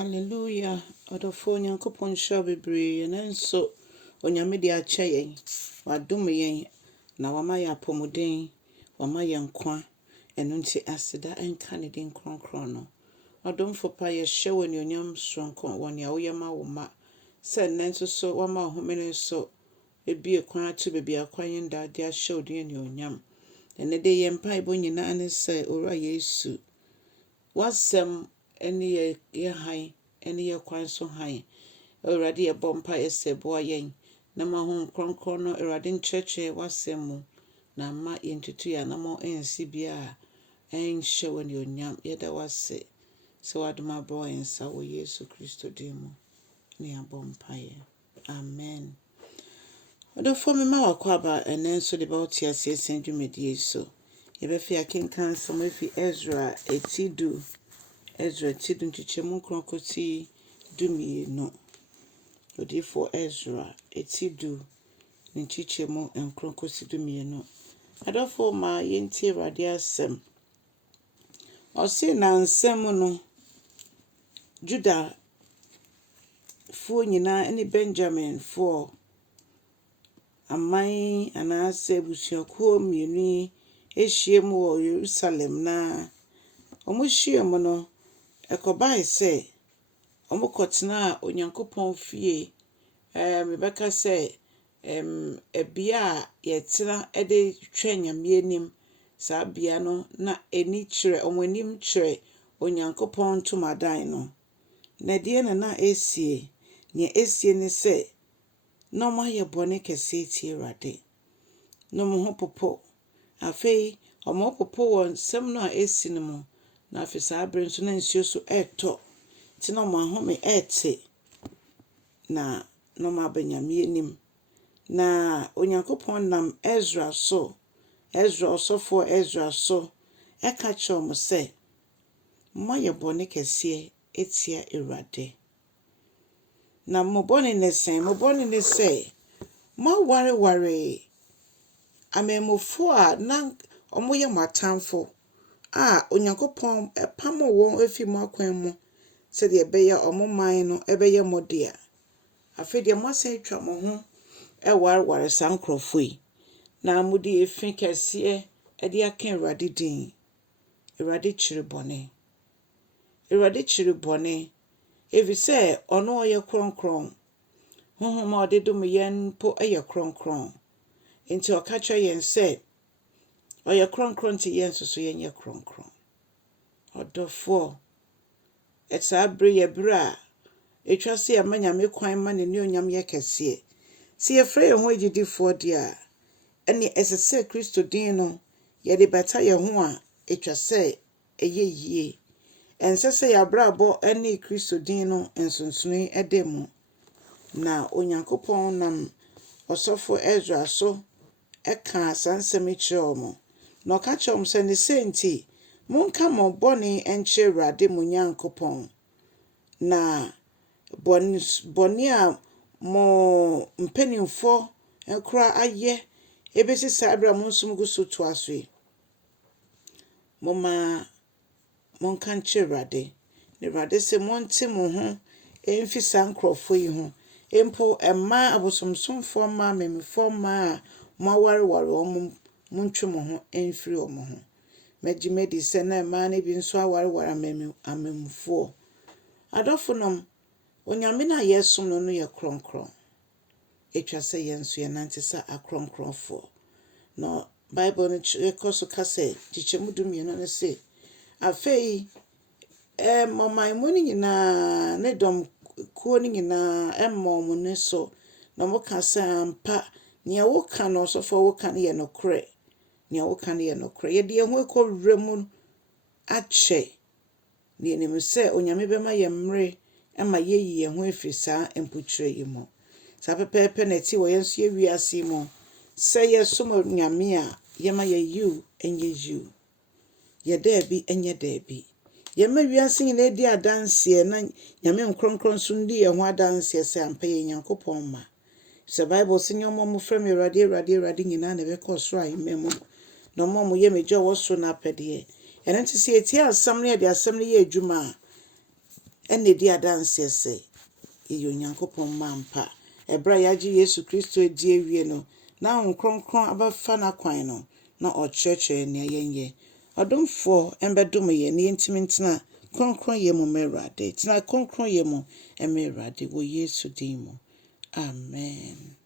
Hallelujah. Odofo Onyankopɔn hyira bebree na nso onyame de akyɛ yɛn. Wadom yɛn na wama yɛ apɔmuden, wama yɛ nkwa. Ɛno nti aseda nka ne din kronkron no. Ɔdomfo pa yɛhyɛ wɔ anuonyam sonko wɔ nea woyɛ ma wo ma. Sɛ nnɛ nso so wama wo homene so ebie kwan ato baabi akwan yɛn da de ahyɛ wo din anuonyam. Ɛnɛ de yɛn mpaebɔ nyinaa ne sɛ Owura Yesu wasɛm ɛne yɛ han ɛne yɛ kwan so han. Awurade yɛbɔ mpa ɛsɛ boa yɛn na ma ho kronkron no Awurade nkyerɛkyerɛ wasɛm mu na ma yɛntutu yɛ anamɔ ɛnsi bia ɛnhyɛ wɔ anuonyam. Yɛda wase sɛ wadom abrɛ yɛn nsa wɔ Yesu Kristo din mu ne yɛabɔ mpaeɛ. Amen. Ɔdɔfoɔ me ma wakɔ aba ɛnɛ nso de bɛwote aseɛ sɛn dwumadie so. Yɛbɛfi akenkan nsɛm afi Ezra etidu nkyekyɛmu nkron kɔsi dumienu. Odiyifoɔ Ezra etidu nkyekyɛmu nkron kɔsi dumienu. Adɔfoɔ ma yɛntie Awurade asɛm. Ɔse na nsɛm no Juda foɔ nyinaa ne Benjamin foɔ aman anaasɛ abusuakuo mmienu ahyia mu wɔ Yerusalem na ɔmo hyia mu no ɛkɔbae sɛ ɔmo kɔtena Onyankopɔn fie mebɛka sɛ ɛbea a yɛtena ɛde twɛ Nyame anim. Saa bea no na ɔmo anim kyerɛ Onyankopɔn ntomadan no. Na deɛ na ɛsie nea ɛsie ne sɛ na ɔmo ayɛ bɔne kɛseɛ tie Awurade. Na ɔmo ho popo. Afei ɔmo popo wɔ nsɛm no a ɛsi no mu. Na afei saa bere nso na nsuo so ɛɛtɔ. Nti na ɔmo ahome ɛɛte. Na ɔmo aba Nyame anim. Na Onyankopɔn nam Ezra so, ɔsɔfoɔ Ezra so ɛka kyerɛ ɔmo sɛ moayɛ bɔne kɛseɛ etia Awurade. Na mo bɔne ne sɛn? Mo bɔne ne sɛ moawareware amammufoɔ a na ɔmo yɛ mo atamfo a Onyankopɔn ɛpam wɔn afi mo akwan mu sɛdeɛ ɛbɛyɛ ɔmo man no ɛbɛyɛ mo dea. Afei deɛ moasan atwa mo ho ɛwareware saa nkurɔfoɔ yi na mode efi kɛseɛ ɛde aka Awurade din. Awurade kyiri bɔne. Awurade kyiri bɔne. Efisɛ ɔno ɔyɛ kronkron. Honhom a ɔde dom yɛn mpo ɛyɛ kronkron. Enti ɔka kyerɛ yɛn sɛ ɔyɛ kronkron nti yɛn nso so yɛnyɛ kronkron. Ɔdɔfoɔ saa bere yɛ bere a etwa sɛ yɛma Nyame kwan ma n'anuonyam yɛ kɛseɛ. Sɛ yɛfrɛ yɛn ho agyidifoɔ deɛ a ɛne ɛsɛ sɛ Kristo din no yɛde bɛta yɛn ho a etwa sɛ ɛyɛ yie. Ɛnsɛ sɛ yɛabrabɔ ɛne Kristo din no nsonsonoe ɛda mu. Na Onyankopɔn nam ɔsɔfo Ezra so ɛka saa nsɛm yi kyerɛ ɔmo. Na ɔka kyerɛ ɔmo sɛ ne sɛ nti monka mo bɔne ɛnkyerɛ Awurade mo Nyankopɔn. Na bɔne a mo mpanimfoɔ ɛkora ayɛ ebesi saa bere a mo nso gu so toa so yi. Monka nkyerɛ Awurade. Na Awurade sɛ monte mo ho ɛmfi saa nkurɔfoɔ yi ho. Mpo mmaa abosomsomfoɔ mmaa amammufoɔ mmaa a moawareware ɔmo montwe mo ho ɛmfiri ɔmo ho. Mɛgye madi sɛ na mmaa no bi nso awareware amammufoɔ. Adɔfo nom, Onyame no a yɛsom no no yɛ kronkron. Etwa sɛ yɛn nso yɛnante sɛ akronkronfoɔ. Na Bible no ɛkɔ so ka sɛ nkyekyɛmu dumienu no sɛ afei ɔman mu no nyinaa ne dɔm kuo no nyinaa ɛma ɔmo ne so na moka sɛ ampa nea woka no ɔsɔfoɔ woka no yɛ nokorɛ. Nea woka no yɛ nokorɛ. Yɛde yɛn ho ɛkɔwura mu akyɛ. Na yɛnim sɛ Onyame bɛma yɛn mmere ɛma yɛyi yɛn ho afiri saa mpotwerɛ yi mu. Saa pɛpɛɛpɛ na ɛte wɔ yɛn nso yɛ wiase mu. Sɛ yɛsom Nyame a yɛma yɛ yiw ɛnyɛ yiw. Yɛ daabi ɛnyɛ daabi. Yɛma wiase nyinaa edi adanseɛ na Nyame nkronkron so ndi yɛn ho adanseɛ sɛ ampa yɛ Nyankopɔn ma. Sɛ Bible sɛ nyɛ ɔmo frɛ me Awurade Awurade Awurade nyinaa na ɛbɛkɔ soro ahemma mu. Na ɔmo yɛ m'agya wɔ soro n'apɛdeɛ. Ɛno nti sɛ yɛtie asɛm no yɛde asɛm no yɛ adwuma a ɛna di adanseɛ sɛ yɛyɛ Onyankopɔn mma ampa. Ɛberɛ a yɛagye Yesu Kristo adi awie no, na Honhom Kronkron abɛfa n'akwan no, na ɔkyerɛkyerɛ nea yɛnyɛ. Ɔdomfoɔ ɛmbɛdom yɛn na yɛntumi ntena kronkronyɛ mu mma Awurade. Tena kronkronyɛ mu mma Awurade wɔ Yesu din mu. Amen.